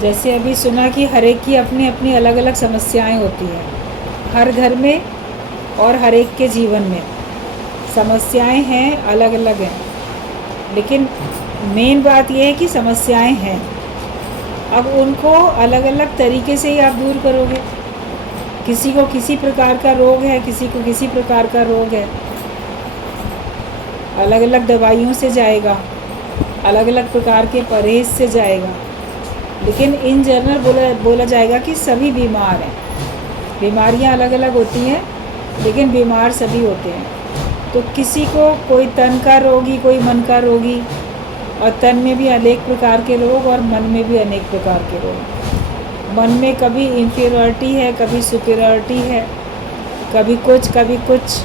जैसे अभी सुना कि हर एक की अपनी अपनी अलग अलग समस्याएं होती हैं, हर घर में और हर एक के जीवन में समस्याएं हैं, अलग अलग हैं। लेकिन मेन बात यह है कि समस्याएं हैं, अब उनको अलग अलग तरीके से ही आप दूर करोगे। किसी को किसी प्रकार का रोग है, किसी को किसी प्रकार का रोग है, अलग अलग दवाइयों से जाएगा, अलग अलग प्रकार के परहेज से जाएगा। लेकिन इन जनरल बोला जाएगा कि सभी बीमार हैं। बीमारियां अलग अलग होती हैं, लेकिन बीमार सभी होते हैं। तो किसी को कोई तन का रोगी, कोई मन का रोगी, और तन में भी अनेक प्रकार के रोग और मन में भी अनेक प्रकार के रोग। मन में कभी इन्फीरियरिटी है, कभी सुपीरियरिटी है, कभी कुछ कभी कुछ,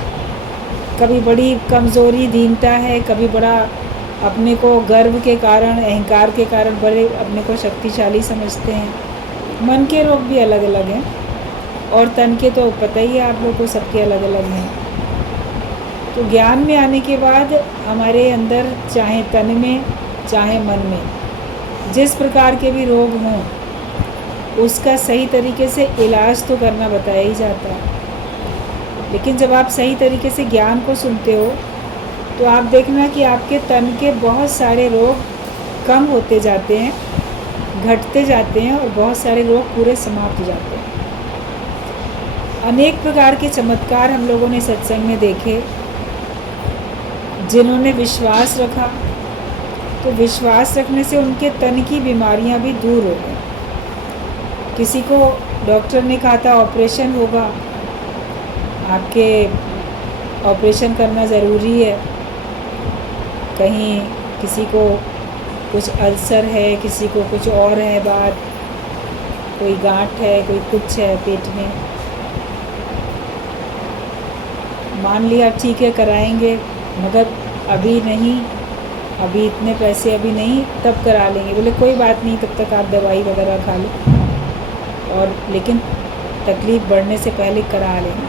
कभी बड़ी कमज़ोरी दीनता है, कभी बड़ा अपने को गर्व के कारण, अहंकार के कारण बड़े अपने को शक्तिशाली समझते हैं। मन के रोग भी अलग अलग हैं, और तन के तो पता ही है आप लोगों को, सबके अलग अलग हैं। तो ज्ञान में आने के बाद हमारे अंदर, चाहे तन में चाहे मन में, जिस प्रकार के भी रोग हों, उसका सही तरीके से इलाज तो करना बताया ही जाता है। लेकिन जब आप सही तरीके से ज्ञान को सुनते हो, तो आप देखना कि आपके तन के बहुत सारे रोग कम होते जाते हैं, घटते जाते हैं, और बहुत सारे रोग पूरे समाप्त हो जाते हैं। अनेक प्रकार के चमत्कार हम लोगों ने सत्संग में देखे। जिन्होंने विश्वास रखा, तो विश्वास रखने से उनके तन की बीमारियां भी दूर हो गई। किसी को डॉक्टर ने कहा था ऑपरेशन होगा, आपके ऑपरेशन करना ज़रूरी है, कहीं किसी को कुछ अल्सर है, किसी को कुछ और है बात, कोई गांठ है, कोई कुछ है पेट में, मान लिया ठीक है कराएंगे, मगर अभी नहीं, अभी इतने पैसे अभी नहीं, तब करा लेंगे। बोले कोई बात नहीं, तब तक आप दवाई वगैरह खा लो, और लेकिन तकलीफ़ बढ़ने से पहले करा लेंगे।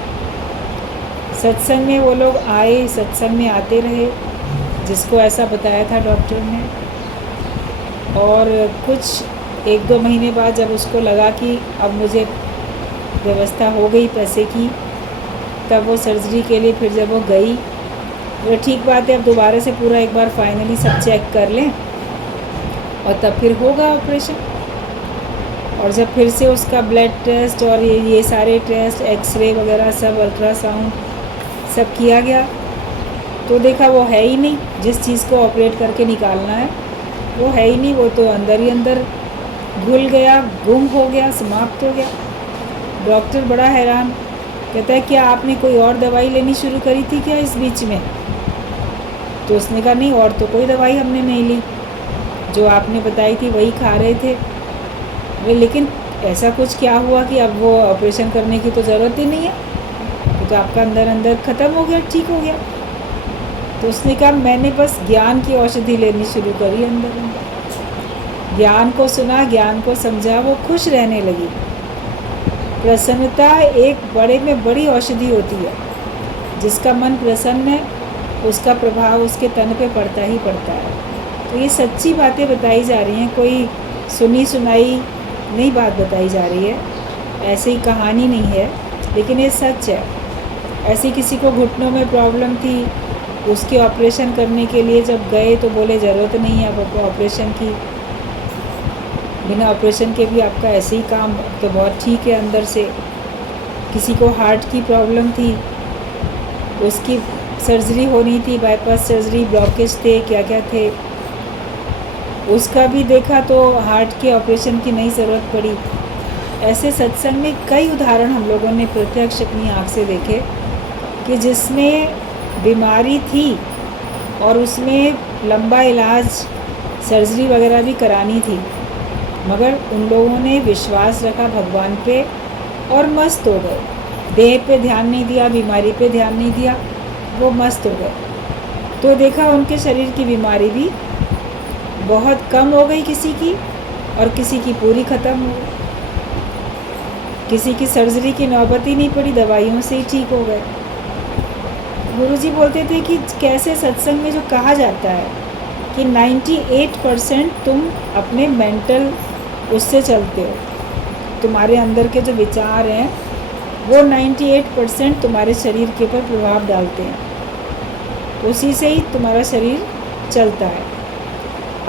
सत्संग में वो लोग आए, सत्संग में आते रहे, जिसको ऐसा बताया था डॉक्टर ने, और कुछ 1-2 महीने बाद जब उसको लगा कि अब मुझे व्यवस्था हो गई पैसे की, तब वो सर्जरी के लिए फिर जब वो गई, तो ठीक बात है, अब दोबारा से पूरा एक बार फाइनली सब चेक कर लें, और तब फिर होगा ऑपरेशन। और जब फिर से उसका ब्लड टेस्ट और ये सारे टेस्ट, एक्सरे वगैरह सब, अल्ट्रासाउंड सब किया गया, तो देखा वो है ही नहीं, जिस चीज़ को ऑपरेट करके निकालना है वो है ही नहीं, वो तो अंदर ही अंदर घुल गया, गुम हो गया, समाप्त हो गया। डॉक्टर बड़ा हैरान, कहता है क्या आपने कोई और दवाई लेनी शुरू करी थी क्या इस बीच में? तो उसने कहा नहीं, और तो कोई दवाई हमने नहीं ली, जो आपने बताई थी वही खा रहे थे। वे लेकिन ऐसा कुछ क्या हुआ कि अब वो ऑपरेशन करने की तो ज़रूरत ही नहीं है, तो आपका अंदर अंदर ख़त्म हो गया, ठीक हो गया। तो उसने कहा मैंने बस ज्ञान की औषधि लेनी शुरू करी, अंदर अंदर ज्ञान को सुना, ज्ञान को समझा, वो खुश रहने लगी। प्रसन्नता एक बड़े में बड़ी औषधि होती है। जिसका मन प्रसन्न है, उसका प्रभाव उसके तन पे पड़ता ही पड़ता है। तो ये सच्ची बातें बताई जा रही हैं, कोई सुनी सुनाई नहीं बात बताई जा रही है, ऐसे ही कहानी नहीं है, लेकिन ये सच है। ऐसे किसी को घुटनों में प्रॉब्लम थी, उसके ऑपरेशन करने के लिए जब गए तो बोले ज़रूरत नहीं है अब ऑपरेशन की, बिना ऑपरेशन के भी आपका ऐसे ही काम तो बहुत ठीक है अंदर से। किसी को हार्ट की प्रॉब्लम थी, उसकी सर्जरी होनी थी, बाईपास सर्जरी, ब्लॉकेज थे, क्या क्या थे, उसका भी देखा तो हार्ट के ऑपरेशन की नहीं ज़रूरत पड़ी। ऐसे सत्संग में कई उदाहरण हम लोगों ने प्रत्यक्ष अपनी आँख से देखे कि जिसमें बीमारी थी और उसमें लंबा इलाज, सर्जरी वगैरह भी करानी थी, मगर उन लोगों ने विश्वास रखा भगवान पे और मस्त हो गए। देह पे ध्यान नहीं दिया, बीमारी पे ध्यान नहीं दिया, वो मस्त हो गए। तो देखा उनके शरीर की बीमारी भी बहुत कम हो गई किसी की, और किसी की पूरी ख़त्म हो गई। किसी की सर्जरी की नौबत ही नहीं पड़ी, दवाइयों से ही ठीक हो गए। गुरुजी बोलते थे कि कैसे सत्संग में जो कहा जाता है कि 98% तुम अपने मेंटल उससे चलते हो। तुम्हारे अंदर के जो विचार हैं वो 98% तुम्हारे शरीर के ऊपर प्रभाव डालते हैं। उसी से ही तुम्हारा शरीर चलता है,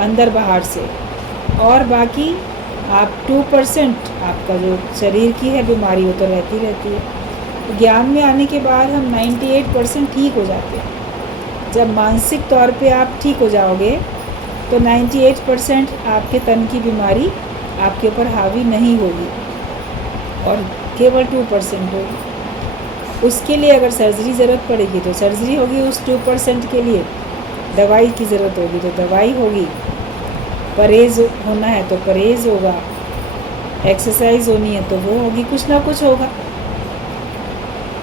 अंदर बाहर से। और बाकी आप 2% आपका जो शरीर की है बीमारी वो तो रहती है। ज्ञान में आने के बाद हम 98% ठीक हो जाते हैं। जब मानसिक तौर पे आप ठीक हो जाओगे तो 98% आपके तन की बीमारी आपके ऊपर हावी नहीं होगी और केवल 2% होगी। उसके लिए अगर सर्जरी ज़रूरत पड़ेगी तो सर्जरी होगी, उस 2% के लिए दवाई की ज़रूरत होगी तो दवाई होगी, परहेज़ होना है तो परहेज़ होगा, एक्सरसाइज होनी है तो वो होगी, कुछ ना कुछ होगा।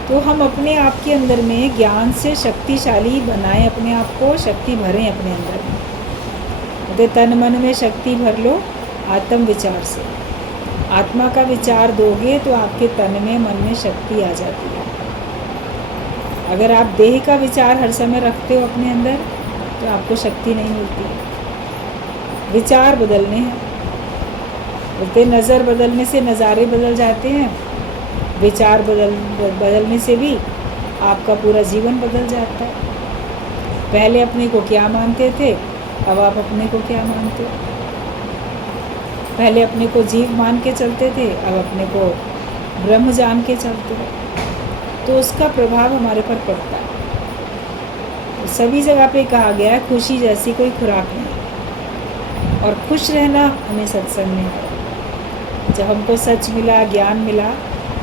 तो हम अपने आप के अंदर में ज्ञान से शक्तिशाली बनाएं, अपने आप को शक्ति भरें अपने अंदर में। तो तन मन में शक्ति भर लो आत्म विचार से। आत्मा का विचार दोगे तो आपके तन में मन में शक्ति आ जाती है। अगर आप देह का विचार हर समय रखते हो अपने अंदर तो आपको शक्ति नहीं मिलती। विचार बदलने हैं, बोलते नज़र बदलने से नज़ारे बदल जाते हैं, विचार बदलने से भी आपका पूरा जीवन बदल जाता है। पहले अपने को क्या मानते थे, अब आप अपने को क्या मानते हो? पहले अपने को जीव मान के चलते थे, अब अपने को ब्रह्म जान के चलते हो, तो उसका प्रभाव हमारे पर पड़ता है। तो सभी जगह पे कहा गया है खुशी जैसी कोई खुराक नहीं, और खुश रहना हमें सत्संग में है। जब हमको सच मिला, ज्ञान मिला,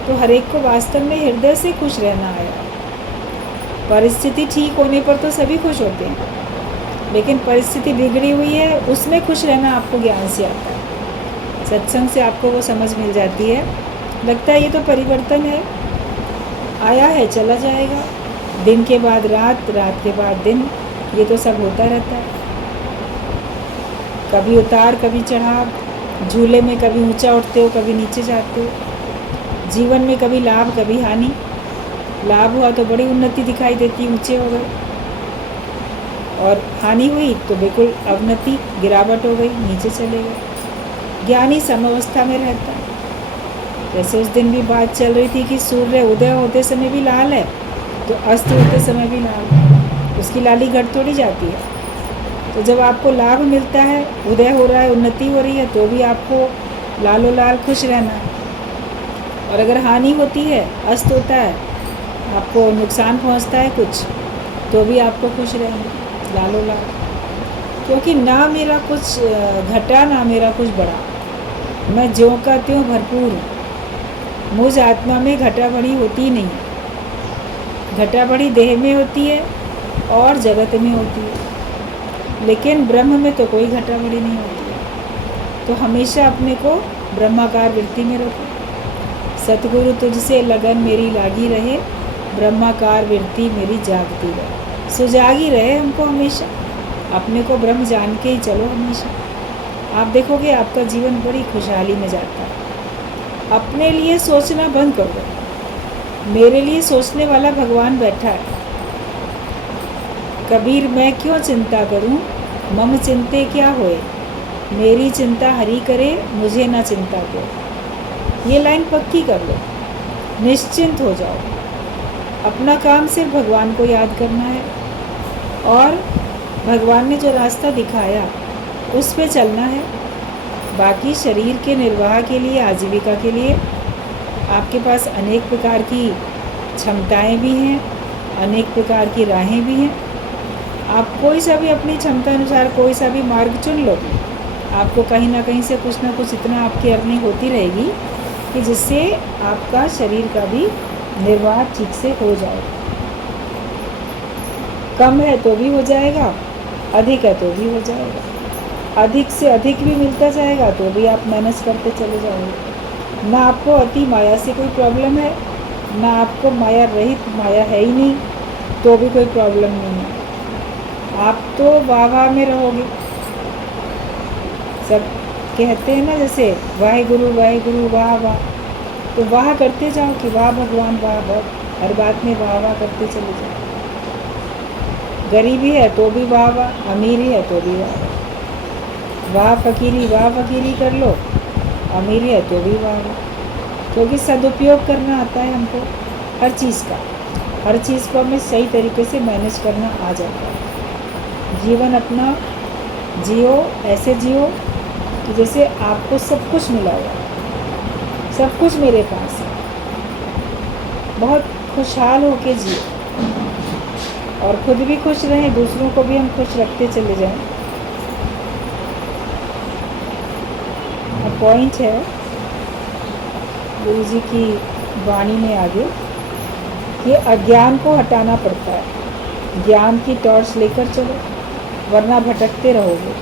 तो हर एक को वास्तव में हृदय से खुश रहना आया। परिस्थिति ठीक होने पर तो सभी खुश होते हैं, लेकिन परिस्थिति बिगड़ी हुई है उसमें खुश रहना आपको ज्ञान से आता है। सत्संग से आपको वो समझ मिल जाती है, लगता है ये तो परिवर्तन है, आया है चला जाएगा, दिन के बाद रात, रात के बाद दिन, ये तो सब होता रहता है। कभी उतार कभी चढ़ाव, झूले में कभी ऊंचा उठते हो कभी नीचे जाते हो। जीवन में कभी लाभ कभी हानि। लाभ हुआ तो बड़ी उन्नति दिखाई देती, ऊंचे हो गए, और हानि हुई तो बिल्कुल अवनति, गिरावट हो गई, नीचे चले गए। ज्ञानी समअवस्था में रहता है। जैसे उस दिन भी बात चल रही थी कि सूर्य उदय होते समय भी लाल है तो अस्त होते समय भी लाल है, उसकी लाली घट थोड़ी जाती है। तो जब आपको लाभ मिलता है, उदय हो रहा है, उन्नति हो रही है, तो भी आपको लालो लाल खुश रहना है। और अगर हानि होती है, अस्त होता है, आपको नुकसान पहुंचता है कुछ, तो भी आपको खुश रहना, लालो लाल। क्योंकि ना मेरा कुछ घटा ना मेरा कुछ बढ़ा, मैं ज्यों का त्यों भरपूर हूँ। मुझ आत्मा में घटा बढ़ी होती नहीं, घटा बढ़ी देह में होती है और जगत में होती है, लेकिन ब्रह्म में तो कोई घटा बढ़ी नहीं होती है। तो हमेशा अपने को ब्रह्माकार वृत्ति में रखो। सतगुरु तुझसे लगन मेरी लागी रहे, ब्रह्माकार वृत्ति मेरी जागती रहे। सुजागी रहे हमको हमेशा, अपने को ब्रह्म जान के ही चलो हमेशा। आप देखोगे आपका जीवन बड़ी खुशहाली में जाता है। अपने लिए सोचना बंद कर दो, मेरे लिए सोचने वाला भगवान बैठा है। कबीर मैं क्यों चिंता करूं, मम चिंते क्या होए, मेरी चिंता हरि करे, मुझे ना चिंता को। ये लाइन पक्की कर लो, निश्चिंत हो जाओ। अपना काम सिर्फ भगवान को याद करना है, और भगवान ने जो रास्ता दिखाया उस पे चलना है। बाकी शरीर के निर्वाह के लिए, आजीविका के लिए आपके पास अनेक प्रकार की क्षमताएं भी हैं, अनेक प्रकार की राहें भी हैं। आप कोई सा भी अपनी क्षमता अनुसार कोई सा भी मार्ग चुन लो, आपको कहीं ना कहीं से कुछ ना कुछ इतना आपकी अर्निंग होती रहेगी कि जिससे आपका शरीर का भी निर्वाह ठीक से हो जाएगा। कम है तो भी हो जाएगा, अधिक है तो भी हो जाएगा, अधिक से अधिक भी मिलता जाएगा तो भी आप मैनेज करते चले जाओगे। ना आपको अति माया से कोई प्रॉब्लम है, ना आपको माया रहित, माया है ही नहीं तो भी कोई प्रॉब्लम नहीं है। आप तो वाह में रहोगे। सब कहते हैं ना, जैसे वाहेगुरु वाह वाह, तो वाह करते जाओ कि वाह भगवान वाह वाह, हर बात में वाह वाह करते चले जाओ। गरीबी है तो भी वाह वाह, अमीरी है तो भी वाह वाह, वाह फकीरी कर लो, अमीर है तो भी वाह, क्योंकि सदुपयोग करना आता है हमको हर चीज़ का। हर चीज़ को हमें सही तरीके से मैनेज करना आ जाता है। जीवन अपना जियो, ऐसे जियो कि जैसे आपको सब कुछ मिला हुआ, सब कुछ मेरे पास है। बहुत खुशहाल होके जियो और खुद भी खुश रहें, दूसरों को भी हम खुश रखते चले जाएं। अब पॉइंट है गुरु जी की वाणी में आगे कि अज्ञान को हटाना पड़ता है। ज्ञान की टॉर्च लेकर चलो, वरना भटकते रहोगे।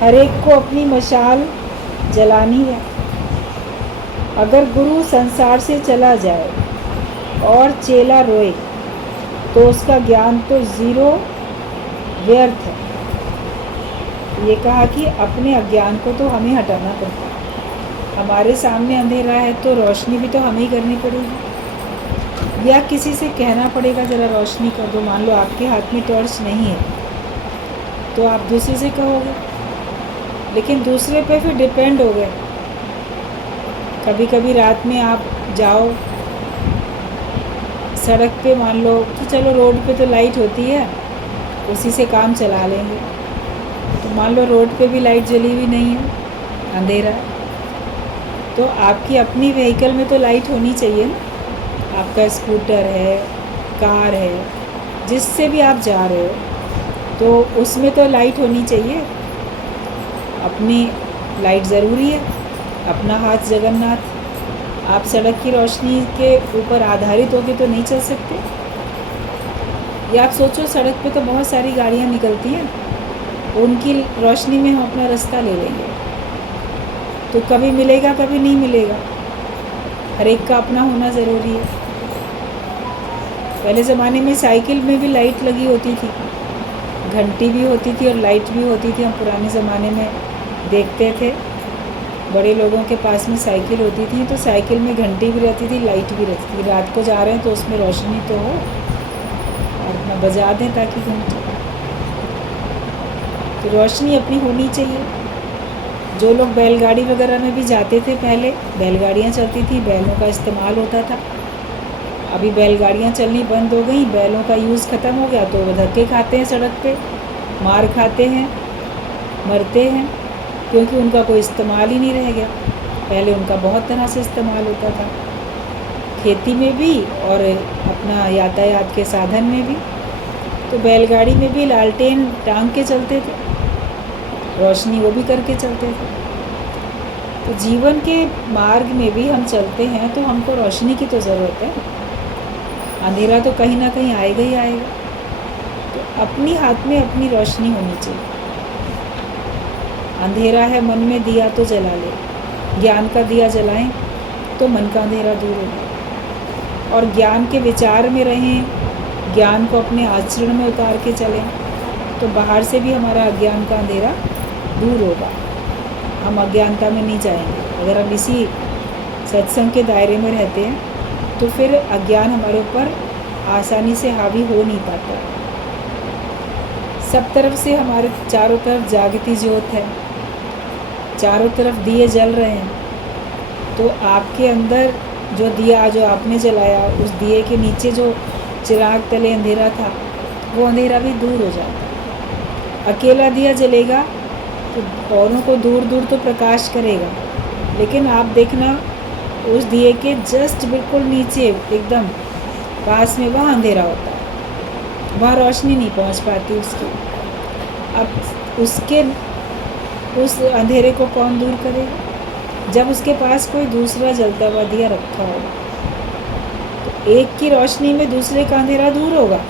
हर एक को अपनी मशाल जलानी है। अगर गुरु संसार से चला जाए और चेला रोए तो उसका ज्ञान तो ज़ीरो, व्यर्थ है। ये कहा कि अपने अज्ञान को तो हमें हटाना पड़ता है। हमारे सामने अंधेरा है तो रोशनी भी तो हमें ही करनी पड़ेगी, या किसी से कहना पड़ेगा ज़रा रोशनी कर दो। मान लो आपके हाथ में टॉर्च नहीं है तो आप दूसरे से कहोगे, लेकिन दूसरे पे फिर डिपेंड हो गए। कभी कभी रात में आप जाओ सड़क पे, मान लो कि चलो रोड पे तो लाइट होती है, उसी से काम चला लेंगे। तो मान लो रोड पे भी लाइट जली हुई नहीं है, अंधेरा है, तो आपकी अपनी व्हीकल में तो लाइट होनी चाहिए ना। आपका स्कूटर है, कार है, जिससे भी आप जा रहे हो तो उसमें तो लाइट होनी चाहिए। अपनी लाइट ज़रूरी है, अपना हाथ जगन्नाथ। आप सड़क की रोशनी के ऊपर आधारित होकर तो नहीं चल सकते। या आप सोचो सड़क पे तो बहुत सारी गाड़ियाँ निकलती हैं, उनकी रोशनी में हम अपना रास्ता ले लेंगे तो कभी मिलेगा कभी नहीं मिलेगा। हर एक का अपना होना ज़रूरी है। पहले ज़माने में साइकिल में भी लाइट लगी होती थी, घंटी भी होती थी और लाइट भी होती थी। हम पुराने ज़माने में देखते थे बड़े लोगों के पास में साइकिल होती थी, तो साइकिल में घंटी भी रहती थी, लाइट भी रहती थी। रात को जा रहे हैं तो उसमें रोशनी तो हो और अपना बजा दें ताकि घंटी, तो रोशनी अपनी होनी चाहिए। जो लोग बैलगाड़ी वगैरह में भी जाते थे, पहले बैलगाड़ियाँ चलती थी, बैलों का इस्तेमाल होता था। अभी बैलगाड़ियाँ चलनी बंद हो गई, बैलों का यूज़ ख़त्म हो गया, तो वो धक्के खाते हैं सड़क पे, मार खाते हैं, मरते हैं, क्योंकि उनका कोई इस्तेमाल ही नहीं रह गया। पहले उनका बहुत तरह से इस्तेमाल होता था, खेती में भी और अपना यातायात के साधन में भी। तो बैलगाड़ी में भी लालटेन टांग के चलते थे, रोशनी वो भी करके चलते थे। तो जीवन के मार्ग में भी हम चलते हैं तो हमको रोशनी की तो ज़रूरत है। अंधेरा तो कहीं ना कहीं आएगा ही आएगा। तो अपनी हाथ में अपनी रोशनी होनी चाहिए। अंधेरा है मन में, दिया तो जला ले। ज्ञान का दिया जलाएं तो मन का अंधेरा दूर होगा। और ज्ञान के विचार में रहें, ज्ञान को अपने आचरण में उतार के चलें, तो बाहर से भी हमारा अज्ञान का अंधेरा दूर होगा। हम अज्ञानता में नहीं जाएंगे। अगर हम इसी सत्संग के दायरे में रहते हैं तो फिर अज्ञान हमारे ऊपर आसानी से हावी हो नहीं पाता। सब तरफ से हमारे चारों तरफ जागती ज्योत है, चारों तरफ दिए जल रहे हैं, तो आपके अंदर जो दिया जो आपने जलाया, उस दिए के नीचे जो चिराग तले अंधेरा था, वो अंधेरा भी दूर हो जाता। अकेला दिया जलेगा तो औरों को दूर दूर तो प्रकाश करेगा, लेकिन आप देखना उस दिए के जस्ट बिल्कुल नीचे एकदम पास में वहाँ अंधेरा होता है, वहाँ रोशनी नहीं पहुँच पाती उसकी। अब उस अंधेरे को कौन दूर करेगा? जब उसके पास कोई दूसरा जलता हुआ दिया रखा होगा, तो एक की रोशनी में दूसरे का अंधेरा दूर होगा,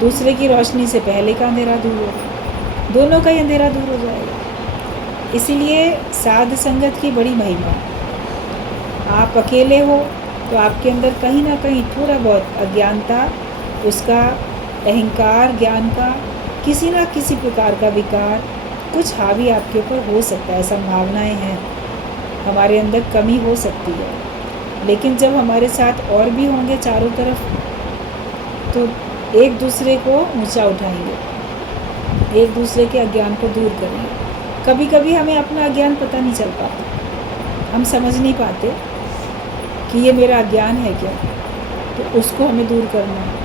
दूसरे की रोशनी से पहले का अंधेरा दूर होगा, दोनों का ही अंधेरा दूर हो जाएगा। इसीलिए साध संगत की बड़ी महिमा है। आप अकेले हो तो आपके अंदर कहीं ना कहीं थोड़ा बहुत अज्ञानता, उसका अहंकार, ज्ञान का किसी ना किसी प्रकार का विकार कुछ हावी आपके ऊपर हो सकता है। संभावनाएं हैं, हमारे अंदर कमी हो सकती है, लेकिन जब हमारे साथ और भी होंगे चारों तरफ, तो एक दूसरे को ऊंचा उठाएंगे, एक दूसरे के अज्ञान को दूर करेंगे। कभी कभी हमें अपना अज्ञान पता नहीं चल पाता, हम समझ नहीं पाते कि ये मेरा अज्ञान है क्या, तो उसको हमें दूर करना है।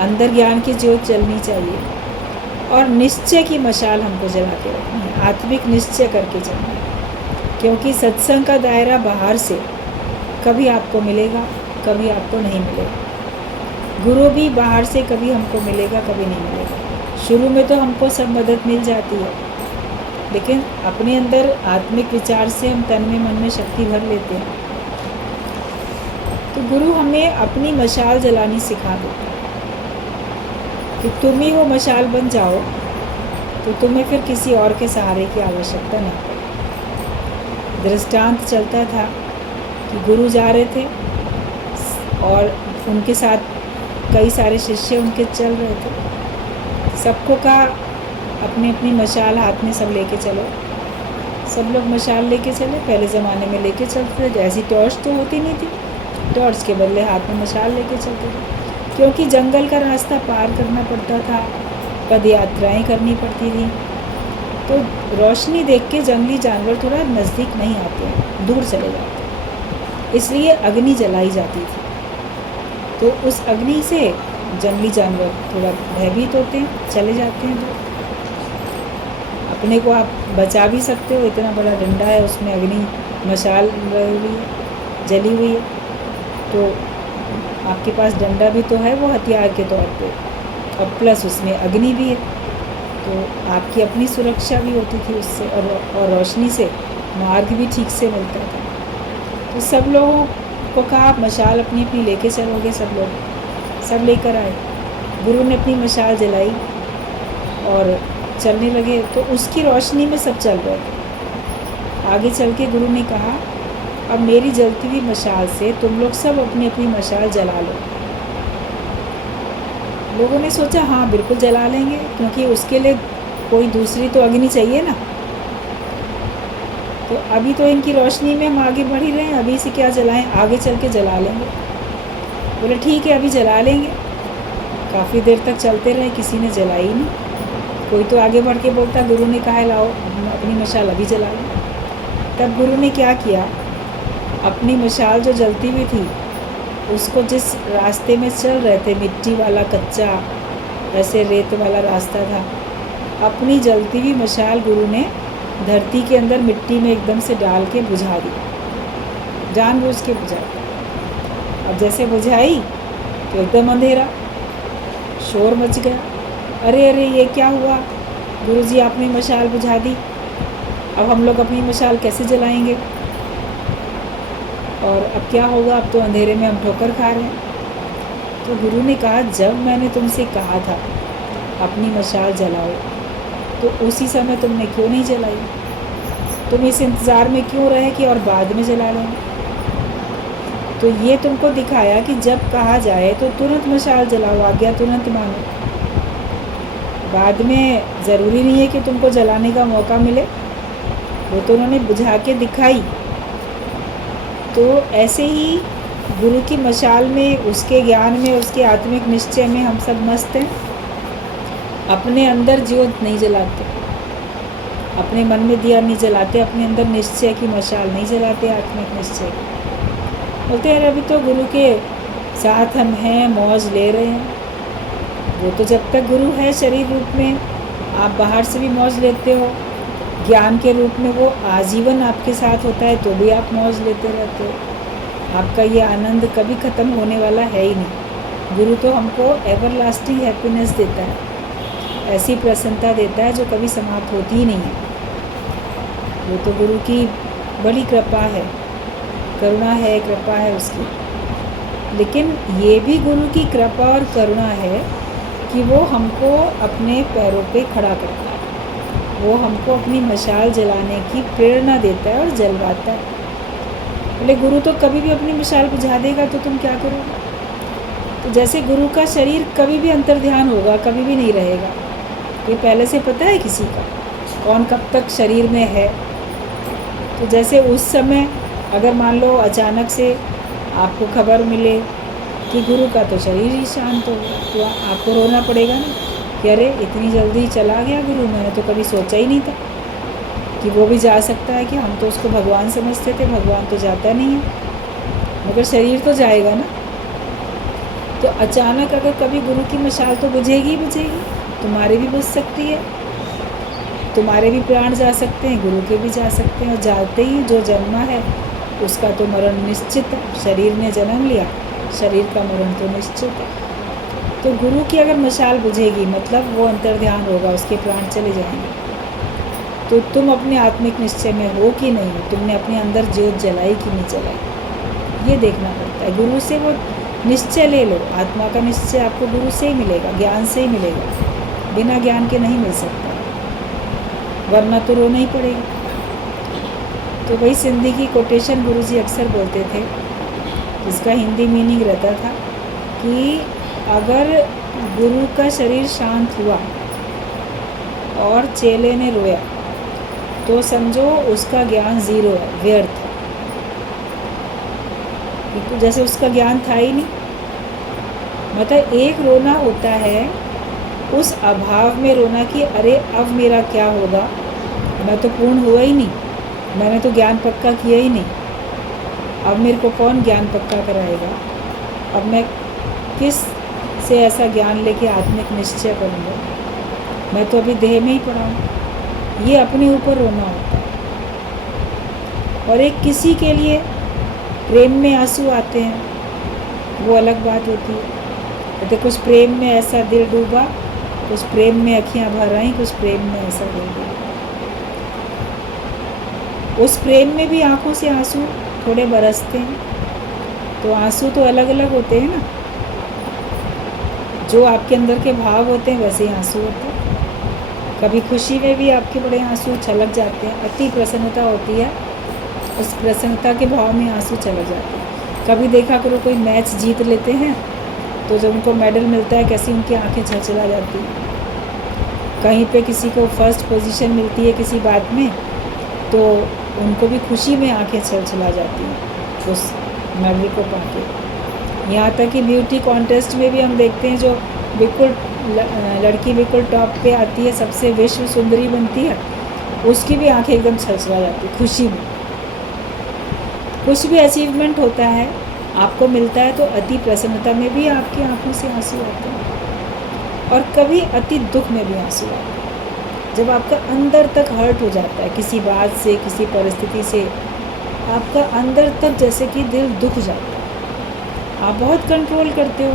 अंदर ज्ञान की ज्योत जलनी चाहिए और निश्चय की मशाल हमको जला के रखनी है, आत्मिक निश्चय करके चलना है। क्योंकि सत्संग का दायरा बाहर से कभी आपको मिलेगा, कभी आपको नहीं मिलेगा। गुरु भी बाहर से कभी हमको मिलेगा, कभी नहीं मिलेगा। शुरू में तो हमको सब मदद मिल जाती है, लेकिन अपने अंदर आत्मिक विचार से हम तन में मन में शक्ति भर लेते हैं। तो गुरु हमें अपनी मशाल जलानी सिखा देता है कि तुम ही वो मशाल बन जाओ, तो तुम्हें फिर किसी और के सहारे की आवश्यकता नहीं पड़े। दृष्टांत चलता था कि गुरु जा रहे थे और उनके साथ कई सारे शिष्य उनके चल रहे थे। सबको कहा अपनी अपनी मशाल हाथ में सब लेके चलो। सब लोग मशाल लेके चले। पहले ज़माने में लेके चलते थे, ऐसी टॉर्च तो होती नहीं थी, टॉर्च के बदले हाथ में मशाल लेके चलते थे। क्योंकि जंगल का रास्ता पार करना पड़ता था, पद यात्राएँ करनी पड़ती थी, तो रोशनी देख के जंगली जानवर थोड़ा नज़दीक नहीं आते हैं, दूर चले जाते हैं। इसलिए अग्नि जलाई जाती थी। तो उस अग्नि से जंगली जानवर थोड़ा भयभीत होते हैं, चले जाते हैं दूर। अपने को आप बचा भी सकते हो, इतना बड़ा डंडा है, उसमें अग्नि मशाल जली हुई है, तो आपके पास डंडा भी तो है वो हथियार के तौर पे, और प्लस उसमें अग्नि भी है, तो आपकी अपनी सुरक्षा भी होती थी उससे, और रोशनी से मार्ग भी ठीक से मिलता था। तो सब लोगों को कहा आप मशाल अपनी अपनी लेके चलोगे। सब लेकर आए। गुरु ने अपनी मशाल जलाई और चलने लगे, तो उसकी रोशनी में सब चल रहे थे। आगे चल के गुरु ने कहा अब मेरी जलती हुई मशाल से तुम लोग सब अपनी अपनी मशाल जला लो। लोगों ने सोचा हाँ बिल्कुल जला लेंगे, क्योंकि उसके लिए कोई दूसरी तो अग्नि चाहिए ना। तो अभी तो इनकी रोशनी में हम आगे बढ़ ही रहे हैं, अभी से क्या जलाएं, आगे चल के जला लेंगे। बोले ठीक है अभी जला लेंगे। काफ़ी देर तक चलते रहे, किसी ने जलाई नहीं। कोई तो आगे बढ़ के बोलता गुरु ने कहा लाओ अपनी मशाल अभी जला लें। तब गुरु ने क्या किया, अपनी मशाल जो जलती हुई थी उसको जिस रास्ते में चल रहे थे, मिट्टी वाला कच्चा ऐसे रेत वाला रास्ता था, अपनी जलती हुई मशाल गुरु ने धरती के अंदर मिट्टी में एकदम से डाल के बुझा दी, जानबूझ के बुझा दी। अब जैसे बुझाई तो एकदम अंधेरा, शोर मच गया। अरे अरे ये क्या हुआ, गुरुजी आपने मशाल बुझा दी, अब हम लोग अपनी मशाल कैसे जलाएंगे, और अब क्या होगा, अब तो अंधेरे में हम ठोकर खा रहे हैं। तो गुरु ने कहा जब मैंने तुमसे कहा था अपनी मशाल जलाओ, तो उसी समय तुमने क्यों नहीं जलाई? तुम इस इंतज़ार में क्यों रहे कि और बाद में जला लेंगे? तो ये तुमको दिखाया कि जब कहा जाए तो तुरंत मशाल जलाओ, आज्ञा तुरंत मानो। बाद में ज़रूरी नहीं है कि तुमको जलाने का मौका मिले, वो तो उन्होंने बुझा के दिखाई। तो ऐसे ही गुरु की मशाल में, उसके ज्ञान में, उसके आत्मिक निश्चय में हम सब मस्त हैं। अपने अंदर ज्योत नहीं जलाते, अपने मन में दिया नहीं जलाते, अपने अंदर निश्चय की मशाल नहीं जलाते, आत्मिक निश्चय। बोलते यार अभी तो गुरु के साथ हम हैं, मौज ले रहे हैं। वो तो जब तक गुरु है शरीर रूप में, आप बाहर से भी मौज लेते हो, ज्ञान के रूप में वो आजीवन आपके साथ होता है, तो भी आप मौज लेते रहते हो। आपका ये आनंद कभी ख़त्म होने वाला है ही नहीं। गुरु तो हमको एवरलास्टिंग हैप्पीनेस देता है, ऐसी प्रसन्नता देता है जो कभी समाप्त होती ही नहीं है। वो तो गुरु की बड़ी कृपा है, करुणा है, कृपा है उसकी। लेकिन ये भी गुरु की कृपा और करुणा है कि वो हमको अपने पैरों पे खड़ा करता है, वो हमको अपनी मशाल जलाने की प्रेरणा देता है और जलवाता है। बोले गुरु तो कभी भी अपनी मशाल बुझा देगा तो तुम क्या करोगे? तो जैसे गुरु का शरीर कभी भी अंतर्ध्यान होगा, कभी भी नहीं रहेगा, ये पहले से पता है किसी का, कौन कब तक शरीर में है। तो जैसे उस समय अगर मान लो अचानक से आपको खबर मिले कि गुरु का तो शरीर ही शांत हो गया, तो आपको रोना पड़ेगा ना कि अरे इतनी जल्दी चला गया गुरु, मैंने तो कभी सोचा ही नहीं था कि वो भी जा सकता है, कि हम तो उसको भगवान समझते थे, भगवान तो जाता नहीं है, मगर शरीर तो जाएगा ना। तो अचानक अगर कभी गुरु की मशाल तो बुझेगी ही बुझेगी, तुम्हारी भी बुझ सकती है, तुम्हारे भी प्राण जा सकते हैं, गुरु के भी जा सकते हैं, और जाते ही जो जन्मा है उसका तो मरण निश्चित है। शरीर ने जन्म लिया, शरीर का मरण तो निश्चित है। तो गुरु की अगर मशाल बुझेगी मतलब वो अंतर्ध्यान होगा, उसके प्राण चले जाएंगे। तो तुम अपने आत्मिक निश्चय में हो कि नहीं, तुमने अपने अंदर ज्योत जलाई कि नहीं जलाई, ये देखना पड़ता है। गुरु से वो निश्चय ले लो, आत्मा का निश्चय आपको गुरु से ही मिलेगा, ज्ञान से ही मिलेगा, बिना ज्ञान के नहीं मिल सकता, वरना तो रोना ही पड़ेगा। तो वही सिंधी की कोटेशन गुरुजी अक्सर बोलते थे, जिसका हिंदी मीनिंग रहता था कि अगर गुरु का शरीर शांत हुआ और चेले ने रोया तो समझो उसका ज्ञान ज़ीरो है, व्यर्थ है, तो जैसे उसका ज्ञान था ही नहीं। मतलब एक रोना होता है उस अभाव में रोना कि अरे अब मेरा क्या होगा, मैं तो पूर्ण हुआ ही नहीं, मैंने तो ज्ञान पक्का किया ही नहीं, अब मेरे को कौन ज्ञान पक्का कराएगा, अब मैं किस से ऐसा ज्ञान लेके आत्मिक निश्चय करूँगा, मैं तो अभी देह में ही पड़ा हूँ। ये अपने ऊपर रोना होता है। और एक किसी के लिए प्रेम में आंसू आते हैं, वो अलग बात होती है। तो कुछ प्रेम में ऐसा दिल डूबा, कुछ प्रेम में अखियाँ भर आई, कुछ प्रेम में ऐसा दिल डूबा। उस प्रेम में भी आंखों से आंसू थोड़े बरसते हैं, तो आंसू तो अलग अलग होते हैं ना, जो आपके अंदर के भाव होते हैं वैसे ही आंसू होते हैं। कभी खुशी में भी आपके बड़े आंसू छलक जाते हैं, अति प्रसन्नता होती है, उस प्रसन्नता के भाव में आंसू छलक जाते हैं। कभी देखा करो कोई मैच जीत लेते हैं तो जब उनको मेडल मिलता है कैसी उनकी आंखें छलछला जाती हैं। कहीं पे किसी को फर्स्ट पोजीशन मिलती है किसी बात में तो उनको भी खुशी में आंखें छलछला जाती हैं उस मेडल को पाके। यहाँ तक कि ब्यूटी कॉन्टेस्ट में भी हम देखते हैं, जो बिल्कुल लड़की बिल्कुल टॉप पे आती है, सबसे विश्व सुंदरी बनती है, उसकी भी आंखें एकदम छलछला जाती है खुशी में। कुछ भी अचीवमेंट होता है आपको मिलता है तो अति प्रसन्नता में भी आपकी आंखों से आंसू आते हैं, और कभी अति दुख में भी आंसू आते हैं। जब आपका अंदर तक हर्ट हो जाता है किसी बात से, किसी परिस्थिति से, आपका अंदर तक जैसे कि दिल दुख जाता है, आप बहुत कंट्रोल करते हो,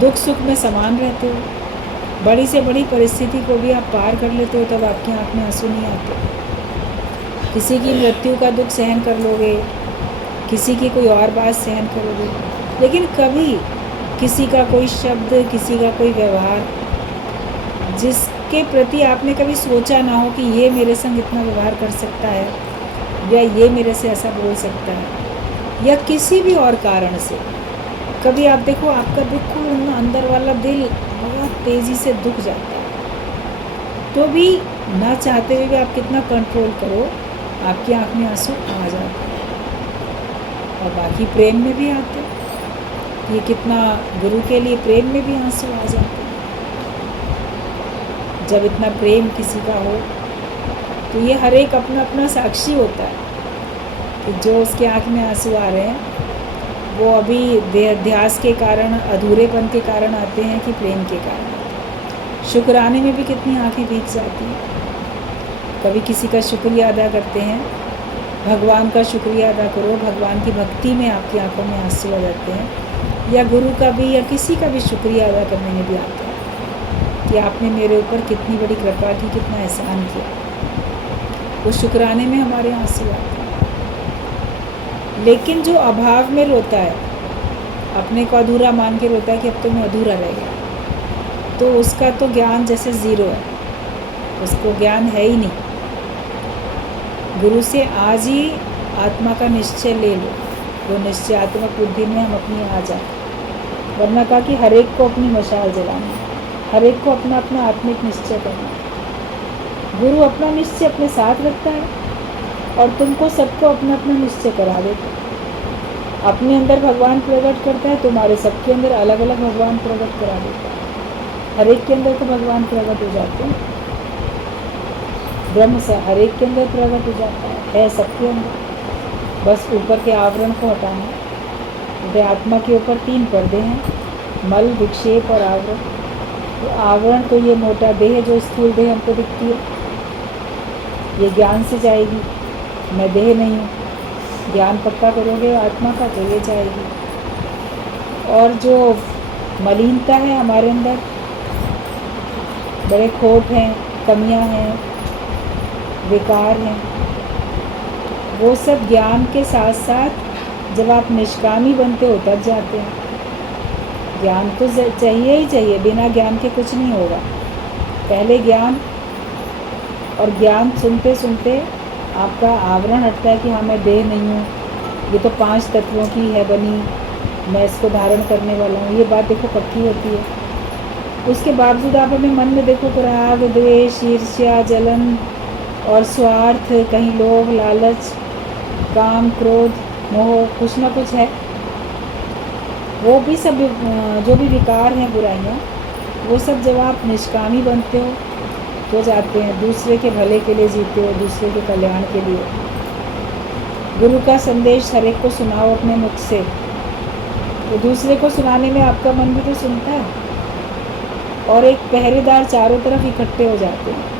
दुख सुख में समान रहते हो, बड़ी से बड़ी परिस्थिति को भी आप पार कर लेते हो, तब आपकी आँख में आंसू नहीं आते। किसी की मृत्यु का दुख सहन कर लोगे, किसी की कोई और बात सहन करोगे, लेकिन कभी किसी का कोई शब्द, किसी का कोई व्यवहार जिसके प्रति आपने कभी सोचा ना हो कि ये मेरे संग इतना व्यवहार कर सकता है, या ये मेरे से ऐसा बोल सकता है, या किसी भी और कारण से कभी आप देखो आपका बिल्कुल अंदर वाला दिल बहुत तेज़ी से दुख जाता है, तो भी ना चाहते हुए भी आप कितना कंट्रोल करो, आपकी आँख में आंसू आ जाते हैं। और बाकी प्रेम में भी आते हैं, ये कितना गुरु के लिए प्रेम में भी आंसू आ जाते हैं। जब इतना प्रेम किसी का हो तो ये हर एक अपना अपना साक्षी होता है कि जो उसके आँख में आंसू आ रहे हैं वो अभी देहाध्यास के कारण, अधूरेपन के कारण आते हैं कि प्रेम के कारण आते हैं। शुक्राने में भी कितनी आँखें भीग जाती हैं। कभी किसी का शुक्रिया अदा करते हैं, भगवान का शुक्रिया अदा करो, भगवान की भक्ति में आपकी आंखों में आंसू आ जाते हैं, या गुरु का भी या किसी का भी शुक्रिया अदा करने में भी आता है कि आपने मेरे ऊपर कितनी बड़ी कृपा की, कितना एहसान किया। उस शुक्राने में हमारे आंसू आते हैं। लेकिन जो अभाव में रोता है, अपने को अधूरा मान के रोता है कि अब तो मैं अधूरा रह गया, तो उसका तो ज्ञान जैसे ज़ीरो है, उसको ज्ञान है ही नहीं। गुरु से आज ही आत्मा का निश्चय ले लो, वो निश्चयात्मक बुद्धि में हम अपनी आ जाए, वरना कहा कि हर एक को अपनी मशाल जलानी, हर एक को अपना अपना आत्मिक निश्चय करना। गुरु अपना निश्चय अपने साथ रखता है और तुमको सबको अपना अपना निश्चय करा देता है। अपने अंदर भगवान प्रकट करता है, तुम्हारे सबके अंदर अलग अलग भगवान प्रकट करा देता है, हर एक के अंदर तो भगवान प्रकट हो जाते हैं। ब्रह्म हर एक के अंदर प्रकट हो जाता है सबके अंदर, बस ऊपर के आवरण को हटाना है। आत्मा के ऊपर 3 पर्दे हैं, मल, विक्षेप और आवरण। तो आवरण तो ये मोटा देह जो स्थूल देह हमको दिखती है, ये ज्ञान से जाएगी, मैं देह नहीं हूँ। ज्ञान पक्का करोगे आत्मा का तो ये जाएगी। और जो मलिनता है हमारे अंदर, बड़े खोट हैं, कमियां हैं, विकार हैं, वो सब ज्ञान के साथ साथ जब आप निष्कामी बनते हो तब जाते हैं। ज्ञान तो चाहिए ही चाहिए, बिना ज्ञान के कुछ नहीं होगा। पहले ज्ञान, और ज्ञान सुनते सुनते आपका आवरण हटता है कि हाँ मैं देह नहीं हूँ, ये तो 5 तत्वों की है बनी, मैं इसको धारण करने वाला हूँ, ये बात देखो पक्की होती है। उसके बावजूद आप अपने मन में देखो तो राग, द्वेष, ईर्ष्या, जलन और स्वार्थ, कहीं लोभ, लालच, काम, क्रोध, मोह, कुछ ना कुछ है। वो भी सब जो भी विकार हैं, बुराइयाँ, वो सब जब आप निष्कामी बनते हो तो जाते हैं। दूसरे के भले के लिए जीते हो, दूसरे के कल्याण के लिए। गुरु का संदेश हर एक को सुनाओ अपने मुख से, तो दूसरे को सुनाने में आपका मन भी तो सुनता है, और एक पहरेदार चारों तरफ इकट्ठे हो जाते हैं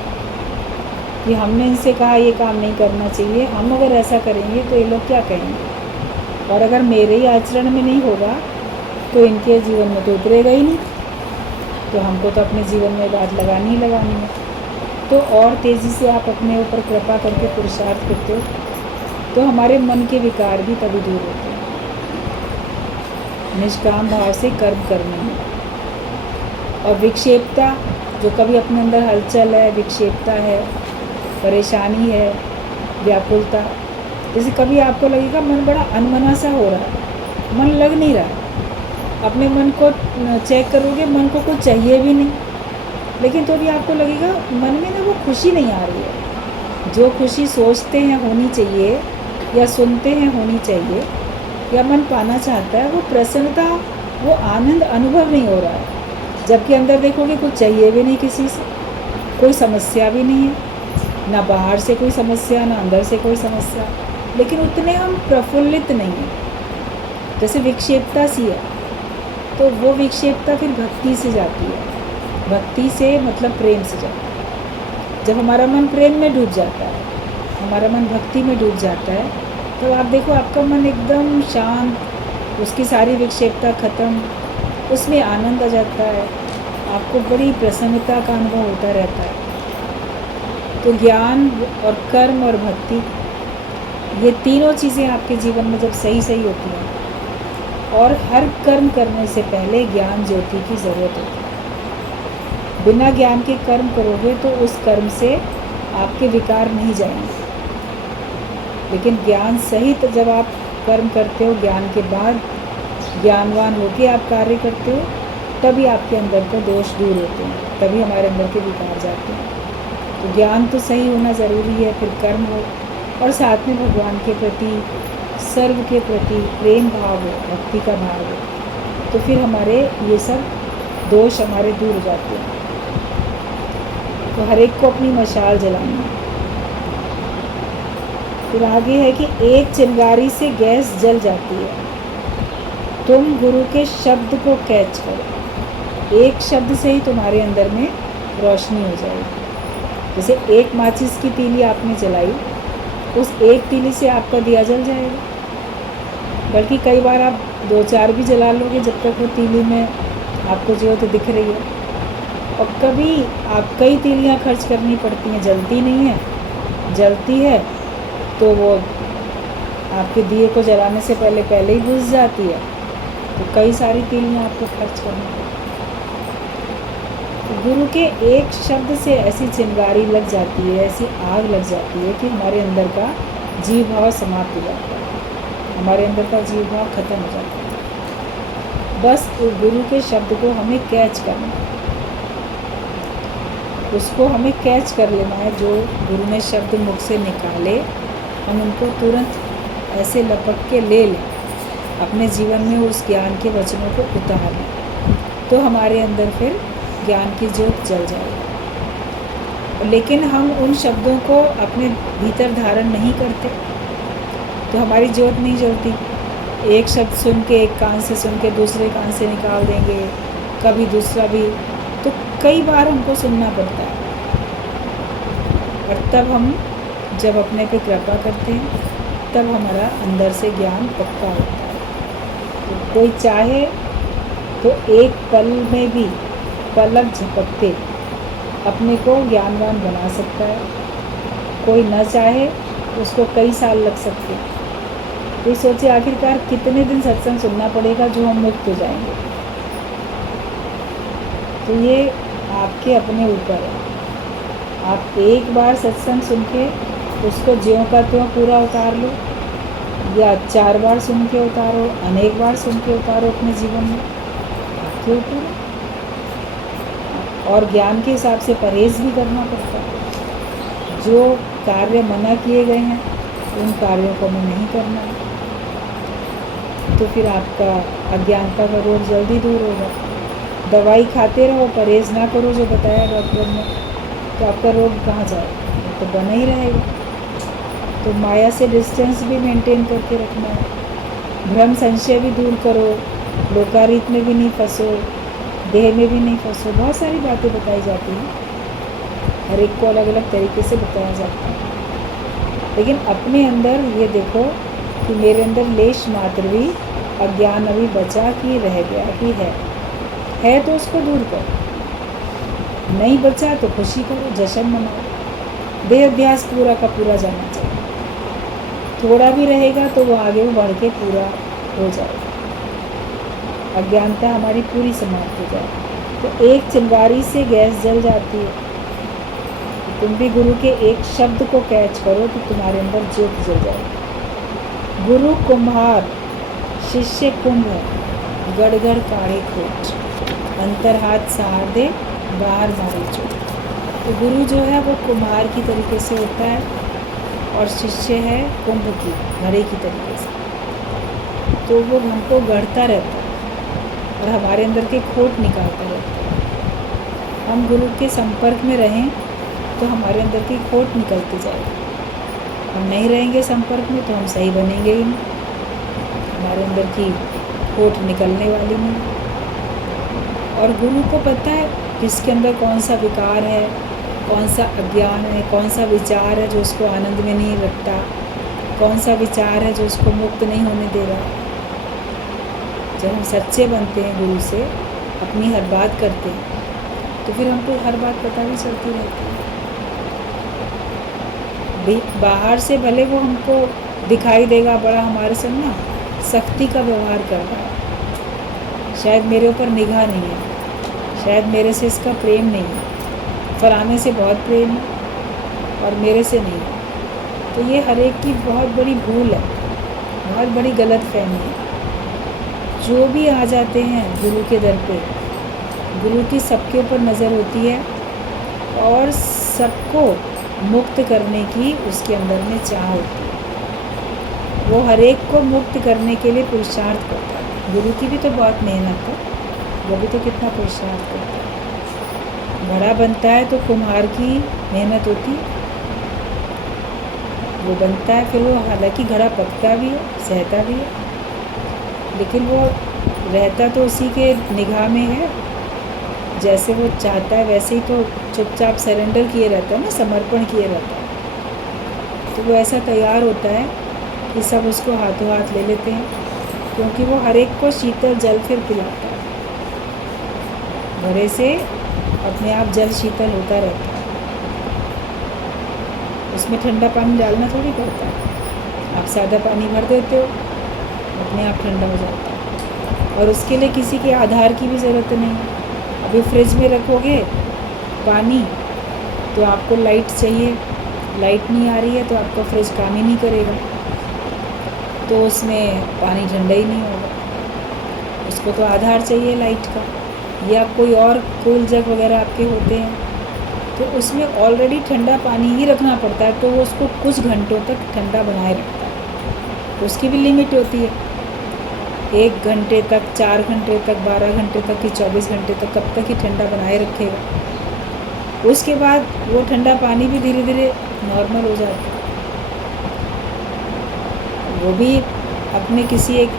कि हमने इनसे कहा ये काम नहीं करना चाहिए, हम अगर ऐसा करेंगे तो ये लोग क्या कहेंगे, और अगर मेरे ही आचरण में नहीं होगा तो इनके जीवन में तो उतरेगा ही नहीं, तो हमको तो अपने जीवन में बात लगानी ही लगानी है। तो और तेज़ी से आप अपने ऊपर कृपा करके पुरुषार्थ करते हो तो हमारे मन के विकार भी तभी दूर होते हैं। निष्काम भाव से कर्म करने में। और विक्षेपता, जो कभी अपने अंदर हलचल है, विक्षेपता है, परेशानी है, व्याकुलता, जैसे कभी आपको लगेगा मन बड़ा अनमना सा हो रहा है, मन लग नहीं रहा है, अपने मन को चेक करोगे, मन को कुछ चाहिए भी नहीं, लेकिन तो भी आपको लगेगा मन में ना वो खुशी नहीं आ रही है। जो खुशी सोचते हैं होनी चाहिए या सुनते हैं होनी चाहिए या मन पाना चाहता है, वो प्रसन्नता, वो आनंद अनुभव नहीं हो रहा है। जबकि अंदर देखोगे कुछ चाहिए भी नहीं किसी से, कोई समस्या भी नहीं है, ना बाहर से कोई समस्या, ना अंदर से कोई समस्या, लेकिन उतने हम प्रफुल्लित नहीं हैं, जैसे विक्षेपता सी है। तो वो विक्षेपता फिर भक्ति से जाती है। भक्ति से मतलब प्रेम से जाता है। जब हमारा मन प्रेम में डूब जाता है, हमारा मन भक्ति में डूब जाता है, तो आप देखो आपका मन एकदम शांत, उसकी सारी विक्षेपता खत्म, उसमें आनंद आ जाता है, आपको बड़ी प्रसन्नता का अनुभव होता रहता है। तो ज्ञान और कर्म और भक्ति, ये तीनों चीज़ें आपके जीवन में जब सही सही होती हैं, और हर कर्म करने से पहले ज्ञान ज्योति की ज़रूरत होती है। बिना ज्ञान के कर्म करोगे तो उस कर्म से आपके विकार नहीं जाएंगे, लेकिन ज्ञान सहित जब आप कर्म करते हो, ज्ञान के बाद ज्ञानवान होकर आप कार्य करते हो, तभी आपके अंदर के दोष दूर होते हैं, तभी हमारे अंदर के विकार जाते हैं। तो ज्ञान तो सही होना ज़रूरी है, फिर कर्म हो, और साथ में भगवान के प्रति, सर्व के प्रति प्रेम भाव हो, भक्ति का भाव हो, तो फिर हमारे ये सब दोष हमारे दूर हो जाते हैं। तो हर एक को अपनी मशाल जलानी है। फिर आगे है कि एक चिंगारी से गैस जल जाती है, तुम गुरु के शब्द को कैच करो। एक शब्द से ही तुम्हारे अंदर में रोशनी हो जाएगी। जैसे एक माचिस की तीली आपने जलाई, उस एक तीली से आपका दिया जल जाएगा। बल्कि कई बार आप 2-4 भी जला लोगे जब तक वो तीली में आपको जो तो दिख रही है। और कभी आप कई तीलियाँ खर्च करनी पड़ती हैं, जलती नहीं है, जलती है तो वो आपके दिए को जलाने से पहले ही बुझ जाती है, तो कई सारी तीलियाँ आपको खर्च करनी पड़ती हैं। तो गुरु के एक शब्द से ऐसी चिंगारी लग जाती है, ऐसी आग लग जाती है कि हमारे अंदर का जीव भाव समाप्त हो जाता है, हमारे अंदर का जीव भाव खत्म हो जाता है। बस गुरु के शब्द को हमें कैच करना है, उसको हमें कैच कर लेना है। जो गुरु ने शब्द मुख से निकाले, हम उनको तुरंत ऐसे लपक के ले लें, अपने जीवन में उस ज्ञान के वचनों को उतार लें, तो हमारे अंदर फिर ज्ञान की ज्योत जल जाएगी। लेकिन हम उन शब्दों को अपने भीतर धारण नहीं करते तो हमारी ज्योत नहीं जलती। एक शब्द सुन के, एक कान से सुन के दूसरे कान से निकाल देंगे, कभी दूसरा भी, तो कई बार हमको सुनना पड़ता है। और तब हम जब अपने पे कृपा करते हैं तब हमारा अंदर से ज्ञान पक्का होता है। तो कोई चाहे तो एक पल में भी, पलक झपकते अपने को ज्ञानवान बना सकता है। कोई न चाहे तो उसको कई साल लग सकते हैं। कोई सोचे आखिरकार कितने दिन सत्संग सुनना पड़ेगा जो हम मुक्त हो जाएंगे। तो ये आपके अपने ऊपर है। आप एक बार सत्संग सुन के उसको ज्यों का त्यों पूरा उतार लो, या 4 बार सुन के उतारो, अनेक बार सुन के उतारो अपने जीवन में, आपके ऊपर है। और ज्ञान के हिसाब से परहेज भी करना पड़ता है। जो कार्य मना किए गए हैं उन कार्यों को हमें नहीं करना है, तो फिर आपका अज्ञानता का रोग जल्दी दूर होगा। दवाई खाते रहो, परहेज ना करो जो बताया डॉक्टर ने, तो आपका रोग कहाँ जाएगा, वो तो बना ही रहेगा। तो माया से डिस्टेंस भी मेंटेन करके रखना है। भ्रम संशय भी दूर करो, लोकारीत में भी नहीं फंसो, देह में भी नहीं फंसो। बहुत सारी बातें बताई जाती हैं, हर एक को अलग अलग तरीके से बताया जाता है। लेकिन अपने अंदर ये देखो कि मेरे अंदर लेश मात्र भी अज्ञान अभी बचा कि रह गया कि है तो उसको दूर करो, नहीं बचा तो खुशी करो, जश्न मनाओ। देह अभ्यास पूरा का पूरा जाना चाहिए। थोड़ा भी रहेगा तो वो आगे बढ़ के पूरा हो जाएगा, अज्ञानता हमारी पूरी समाप्त हो जाएगी। तो एक चिंगारी से गैस जल जाती है। तुम भी गुरु के एक शब्द को कैच करो तो तुम्हारे अंदर ज्योत जल जाएगी। गुरु कुम्हार, शिष्य कुंभ, गड़गड़ काढ़े खोज, अंतर हाथ सहार दे, बाहर मारे चोट। तो गुरु जो है वो कुम्हार की तरीके से होता है और शिष्य है कुंभ की, घड़े की तरीके से। तो वो हमको गढ़ता रहता है और हमारे अंदर के खोट निकालता रहता है। हम गुरु के संपर्क में रहें तो हमारे अंदर की खोट निकलती जाएगी। हम नहीं रहेंगे संपर्क में तो हम सही बनेंगे ही नहीं, हमारे अंदर की खोट निकलने वाली नहीं। और गुरु को पता है किसके अंदर कौन सा विकार है, कौन सा अज्ञान है, कौन सा विचार है जो उसको आनंद में नहीं रखता, कौन सा विचार है जो उसको मुक्त नहीं होने दे रहा। जब हम सच्चे बनते हैं, गुरु से अपनी हर बात करते हैं, तो फिर हमको हर बात पता भी चलती रहती है। बाहर से भले वो हमको दिखाई देगा बड़ा हमारे संग ना सख्ती का व्यवहार कर रहा है, शायद मेरे ऊपर निगाह नहीं है, शायद मेरे से इसका प्रेम नहीं है, फलाने से बहुत प्रेम है और मेरे से नहीं है। तो ये हर एक की बहुत बड़ी भूल है, बहुत बड़ी गलतफहमी है। जो भी आ जाते हैं गुरु के दर पे, गुरु की सबके ऊपर नज़र होती है और सबको मुक्त करने की उसके अंदर में चाह होती है। वो हर एक को मुक्त करने के लिए पुरुषार्थ करता है। गुरु की भी तो बहुत मेहनत है, वो भी तो कितना पुरुषार्थ करता है। घड़ा बनता है तो कुम्हार की मेहनत होती है, वो बनता है, फिर वो हालांकि घड़ा पकता भी है, सहता भी है, लेकिन वो रहता तो उसी के निगाह में है। जैसे वो चाहता है वैसे ही तो चुपचाप सरेंडर किए रहता है ना, समर्पण किए रहता है। तो वो ऐसा तैयार होता है कि सब उसको हाथों हाथ ले लेते हैं, क्योंकि वो हर एक को शीतल जल फिर पिलाता है। घड़े से अपने आप जल शीतल होता रहता है, उसमें ठंडा पानी डालना थोड़ी पड़ता है। आप सादा पानी भर देते हो, अपने आप ठंडा हो जाता है, और उसके लिए किसी के आधार की भी ज़रूरत नहीं है। अभी फ्रिज में रखोगे पानी तो आपको लाइट चाहिए, लाइट नहीं आ रही है तो आपका फ्रिज काम ही नहीं करेगा, तो उसमें पानी ठंडा ही नहीं होगा। उसको तो आधार चाहिए लाइट का, या कोई और कूल जग वगैरह आपके होते हैं तो उसमें ऑलरेडी ठंडा पानी ही रखना पड़ता है, तो वो उसको कुछ घंटों तक ठंडा बनाए रखता है। उसकी भी लिमिट होती है, 1 घंटे तक, 4 घंटे तक, 12 घंटे तक कि 24 घंटे तक, कब तक ही ठंडा बनाए रखेगा। उसके बाद वो ठंडा पानी भी धीरे धीरे नॉर्मल हो जाता है, वो भी अपने किसी एक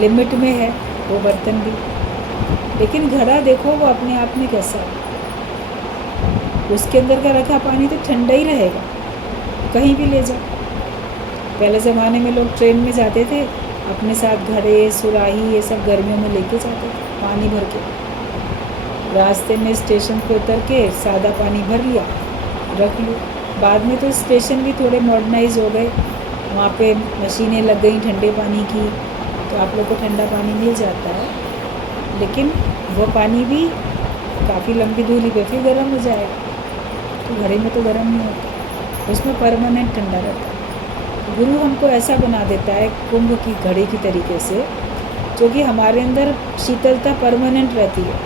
लिमिट में है वो बर्तन भी। लेकिन घड़ा देखो वो अपने आप में कैसा है, उसके अंदर का रखा पानी तो ठंडा ही रहेगा, कहीं भी ले जाओ। पहले ज़माने में लोग ट्रेन में जाते थे, अपने साथ घड़े सुराही ये सब गर्मियों में लेके जाते थे पानी भर के। रास्ते में स्टेशन पे उतर के सादा पानी भर लिया, रख लो। बाद में तो स्टेशन भी थोड़े मॉडर्नाइज हो गए, वहाँ पे मशीनें लग गई ठंडे पानी की, तो आप लोग को ठंडा पानी मिल जाता है। लेकिन वो पानी भी काफ़ी लंबी दूरी पे फिर गर्म हो जाएगा, तो घड़े में तो गर्म नहीं होता, उसमें परमानेंट ठंडा रहता है। गुरु हमको ऐसा बना देता है कुंभ की घड़े की तरीके से, जो कि हमारे अंदर शीतलता परमानेंट रहती है,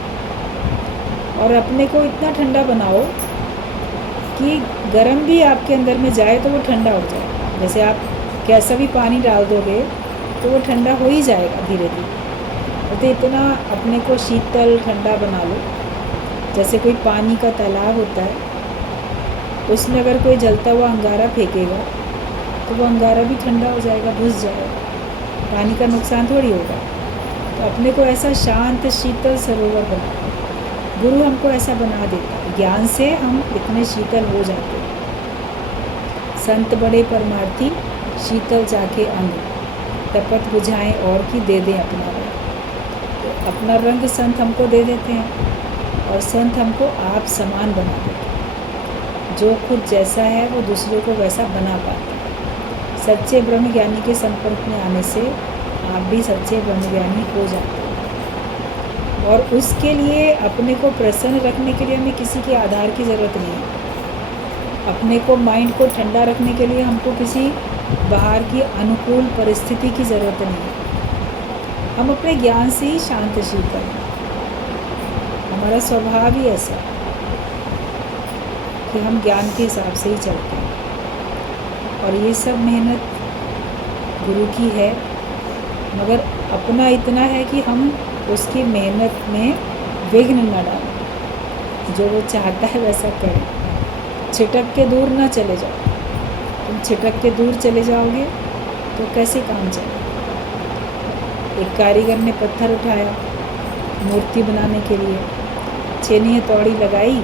और अपने को इतना ठंडा बनाओ कि गर्म भी आपके अंदर में जाए तो वो ठंडा हो जाए। जैसे आप कैसा भी पानी डाल दोगे तो वो ठंडा हो ही जाएगा धीरे धीरे। तो इतना अपने को शीतल ठंडा बना लो। जैसे कोई पानी का तालाब होता है, उसमें अगर कोई जलता हुआ अंगारा फेंकेगा तो वो अंगारा भी ठंडा हो जाएगा, बुझ जाएगा, पानी का नुकसान थोड़ी होगा। तो अपने को ऐसा शांत शीतल सरोवर बना, गुरु हमको ऐसा बना देता है। ज्ञान से हम इतने शीतल हो जाते हैं। संत बड़े परमार्थी शीतल जाके अंग, तपत बुझाएं और की दे दें अपना रंग। तो अपना रंग संत हमको दे देते हैं, और संत हमको आप समान बना देते हैं। जो खुद जैसा है वो दूसरे को वैसा बना पाता है। सच्चे ब्रह्म ज्ञानी के संपर्क में आने से आप भी सच्चे ब्रह्म ज्ञानी हो जाते हैं। और उसके लिए अपने को प्रसन्न रखने के लिए हमें किसी के आधार की ज़रूरत नहीं है। अपने को माइंड को ठंडा रखने के लिए हमको किसी बाहर की अनुकूल परिस्थिति की ज़रूरत नहीं है। हम अपने ज्ञान से ही शांत शीतल हैं। हमारा स्वभाव ही ऐसा कि हम ज्ञान के हिसाब से ही चलते हैं। और ये सब मेहनत गुरु की है, मगर अपना इतना है कि हम उसकी मेहनत में विघ्न न डालें। जो वो चाहता है वैसा करें। छिटक के दूर ना चले जाओ। तुम छिटक के दूर चले जाओगे तो कैसे काम चले। एक कारीगर ने पत्थर उठाया मूर्ति बनाने के लिए, छेनी हथौड़ी लगाई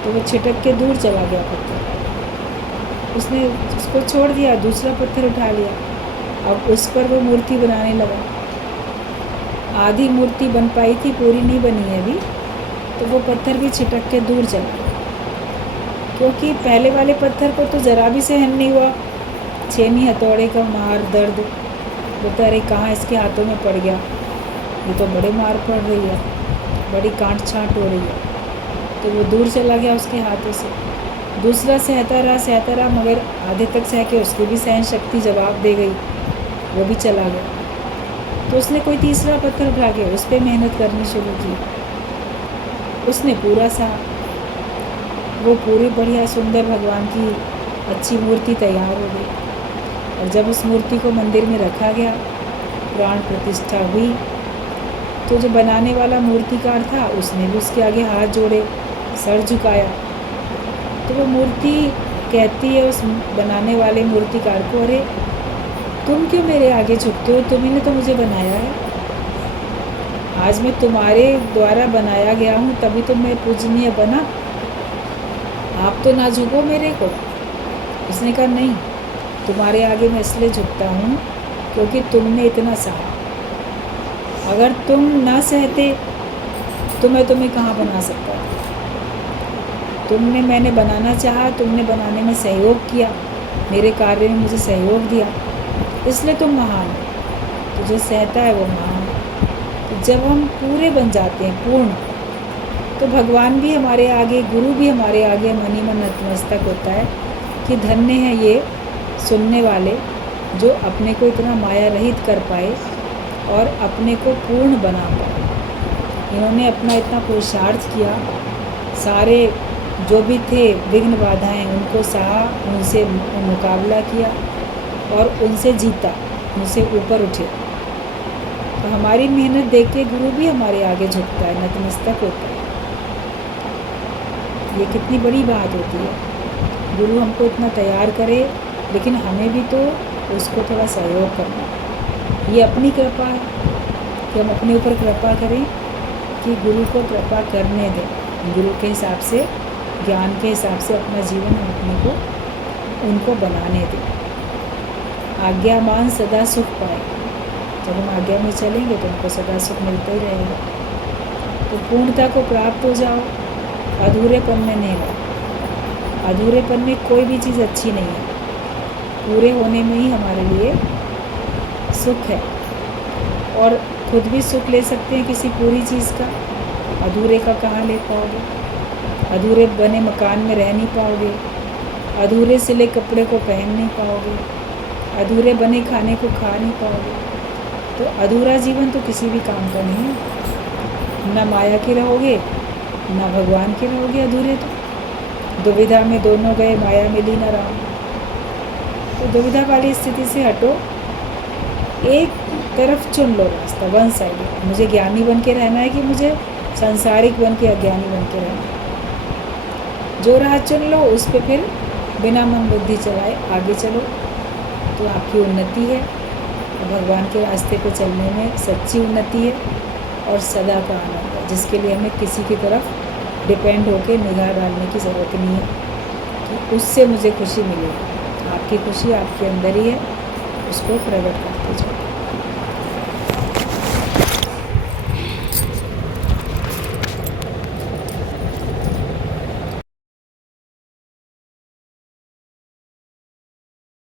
तो वो छिटक के दूर चला गया पत्थर। उसने उसको छोड़ दिया, दूसरा पत्थर उठा लिया, अब उस पर वो मूर्ति बनाने लगा। आधी मूर्ति बन पाई थी, पूरी नहीं बनी है अभी, तो वो पत्थर भी छिटक के दूर चला गया, क्योंकि पहले वाले पत्थर को तो ज़रा भी सहन नहीं हुआ। छेनी हथौड़े का मार, दर्द, बोलता अरे कहाँ इसके हाथों में पड़ गया, ये तो बड़े मार पड़ रही है, बड़ी कांट छाँट हो रही है, तो वो दूर चला गया उसके हाथों से। दूसरा सहता रहा, मगर आधे तक सह के उसकी भी सहन शक्ति जवाब दे गई, वो भी चला गया। तो उसने कोई तीसरा पत्थर उठा के उस पर मेहनत करनी शुरू की। उसने पूरा सहा, वो पूरी बढ़िया सुंदर भगवान की अच्छी मूर्ति तैयार हो गई। और जब उस मूर्ति को मंदिर में रखा गया, प्राण प्रतिष्ठा हुई, तो जो बनाने वाला मूर्तिकार था उसने भी उसके आगे हाथ जोड़े, सर झुकाया। तो वो मूर्ति कहती है उस बनाने वाले मूर्तिकार को, अरे तुम क्यों मेरे आगे झुकते हो, तुम्ही ने तो मुझे बनाया है, आज मैं तुम्हारे द्वारा बनाया गया हूँ, तभी तो मैं पूजनीय बना, आप तो ना झुको मेरे को। उसने कहा नहीं, तुम्हारे आगे मैं इसलिए झुकता हूँ क्योंकि तुमने इतना सहा। अगर तुम ना सहते तो मैं तुम्हें कहाँ बना सकता था। तुमने, मैंने बनाना चाहा, तुमने बनाने में सहयोग किया, मेरे कार्य में मुझे सहयोग दिया, इसलिए तुम महान हो। तो जो सहता है वो महान है। तो जब हम पूरे बन जाते हैं, पूर्ण, तो भगवान भी हमारे आगे, गुरु भी हमारे आगे मनी मन नतमस्तक होता है कि धन्य है ये सुनने वाले जो अपने को इतना माया रहित कर पाए और अपने को पूर्ण बना पाए। इन्होंने अपना इतना पुरुषार्थ किया, सारे जो भी थे विघ्न बाधाएं उनको सहा, उनसे मुकाबला किया और उनसे जीता, उनसे ऊपर उठे। तो हमारी मेहनत देख के गुरु भी हमारे आगे झुकता है, नतमस्तक होता है। ये कितनी बड़ी बात होती है। गुरु हमको इतना तैयार करे, लेकिन हमें भी तो उसको थोड़ा सहयोग करना है। ये अपनी कृपा है कि हम अपने ऊपर कृपा करें कि गुरु को कृपा करने दें, गुरु के हिसाब से, ज्ञान के हिसाब से अपना जीवन हम अपने को उनको बनाने दें। आज्ञामान सदा सुख पाए। जब हम आज्ञा में चलेंगे तो हमको सदा सुख मिलता ही रहेगा। तो पूर्णता को प्राप्त हो जाओ, अधूरेपन में नहीं रहो। अधूरेपन में कोई भी चीज़ अच्छी नहीं है, पूरे होने में ही हमारे लिए सुख है। और खुद भी सुख ले सकते हैं किसी पूरी चीज़ का, अधूरे का कहाँ ले पाओगे। अधूरे बने मकान में रह नहीं पाओगे, अधूरे सिले कपड़े को पहन नहीं पाओगे, अधूरे बने खाने को खा नहीं पाओगे। तो अधूरा जीवन तो किसी भी काम का नहीं है। ना माया के रहोगे, ना भगवान के रहोगे अधूरे। तो दुविधा में दोनों गए, माया मिली न राम। तो दुविधा वाली स्थिति से हटो, एक तरफ चुन लो रास्ता, वन साइड। मुझे ज्ञानी बन के रहना है कि मुझे सांसारिक बन के अज्ञानी बन के रहना है। जो राह चुन लो उस पर फिर बिना मन बुद्धि चलाए आगे चलो, तो आपकी उन्नति है। भगवान के रास्ते पे चलने में सच्ची उन्नति है और सदा का आनंद है, जिसके लिए हमें किसी की तरफ डिपेंड होकर निगाह डालने की ज़रूरत नहीं है कि उससे मुझे खुशी मिलेगी। आपकी खुशी आपके अंदर ही है, उसको प्रकट करते जाओ।